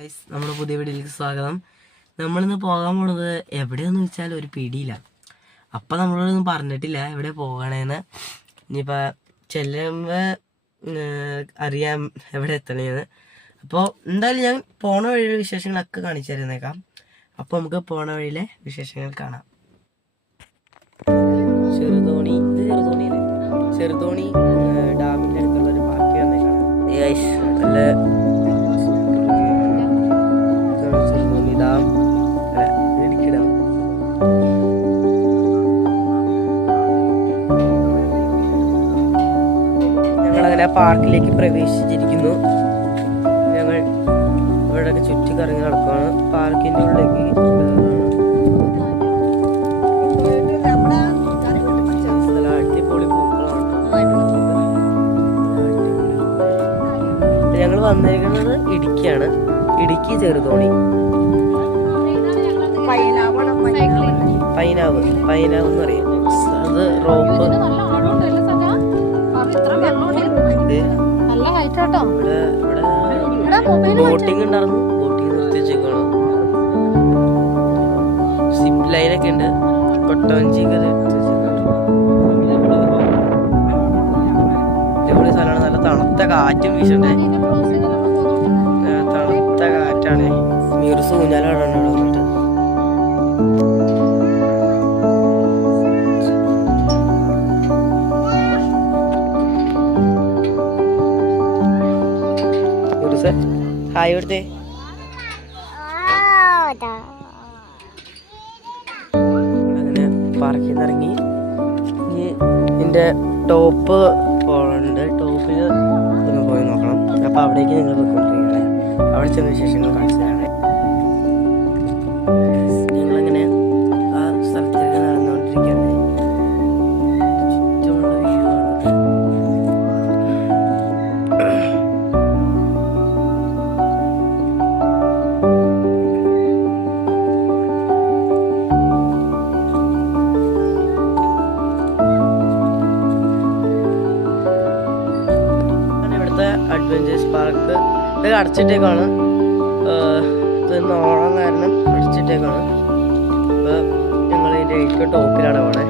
നമ്മുടെ പുതിയ വീഡിയോയിലേക്ക് സ്വാഗതം. നമ്മളിന്ന് പോകാൻ പോണത് എവിടെയെന്ന് വെച്ചാൽ ഒരു പിടിയില്ല. അപ്പം നമ്മളൊന്നും പറഞ്ഞിട്ടില്ല എവിടെ പോകണേന്ന്. ഇനിയിപ്പോൾ ചെല്ലുമ്പോൾ അറിയാം എവിടെ എത്തണേന്ന്. അപ്പോൾ എന്തായാലും ഞാൻ പോണ വഴിയിലെ വിശേഷങ്ങളൊക്കെ കാണിച്ചു തരുന്നേക്കാം. അപ്പോൾ നമുക്ക് പോണ വഴിയിലെ വിശേഷങ്ങൾ കാണാം. ചെറുതോണി ഡാമിൻ്റെ അടുത്തുള്ള ഒരു പാർക്ക് വന്നേക്കാം. നല്ല ഞങ്ങളങ്ങനെ പാർക്കിലേക്ക് പ്രവേശിച്ചിരിക്കുന്നു. ഞങ്ങൾ ഇവിടെയൊക്കെ ചുറ്റി കറങ്ങി നടക്കുകയാണ്. പാർക്കിൻ്റെ ഉള്ളിലേക്ക് അടിപൊളി പൂക്കളാണ്. ഞങ്ങൾ വന്നിരിക്കുന്നത് ഇടുക്കിയാണ്. ഇടുക്കി ചെറുതോണി പൈനാവ് എന്ന് പറയും. അത് റോപ്പ് ബോട്ടിങ് ഉണ്ടായിരുന്നു. ബോട്ടിങ് നിർത്തി വെച്ചേക്കാണ്. സിപ്പ് ലൈനൊക്കെ ഉണ്ട്. കൊട്ടവഞ്ചിയൊക്കെ അടിപൊളി സ്ഥലമാണ്. നല്ല തണുത്ത കാറ്റും വീശണ്ടേ. തണുത്ത കാറ്റാണ്. മീർസ് ഊഞ്ഞാലാണ് ഇവിടെ വന്നിട്ട്. ഹായ് ഇവിടുത്തെ അങ്ങനെ പാർക്കിൽ നിന്ന് ഇറങ്ങി. ഇനി എൻ്റെ ടോപ്പ് പോകണുണ്ട്. ടോപ്പിൽ ഒന്ന് പോയി നോക്കണം. അപ്പോൾ അവിടേക്ക് നിങ്ങൾ പോയിക്കൊണ്ടിരിക്കുകയാണ്. അവിടെ ചെന്ന വിശേഷങ്ങൾ കാണിച്ചു തരാണ്. ഞങ്ങളങ്ങനെ ആ സ്ഥലത്തേക്ക് നടന്നുകൊണ്ടിരിക്കുകയാണ്. ചുറ്റുമുള്ള വ്യൂ ആണ്. അഡ്വഞ്ചേഴ്സ് പാർക്ക് ഇത് അടച്ചിട്ടേക്കാണ്. ഇത് ഓണം കാരണം അടച്ചിട്ടേക്കാണ്. അപ്പോൾ ഞങ്ങൾ ഇതിൻ്റെ ഏറ്റവും ടോപ്പിലാണ് പോണേ.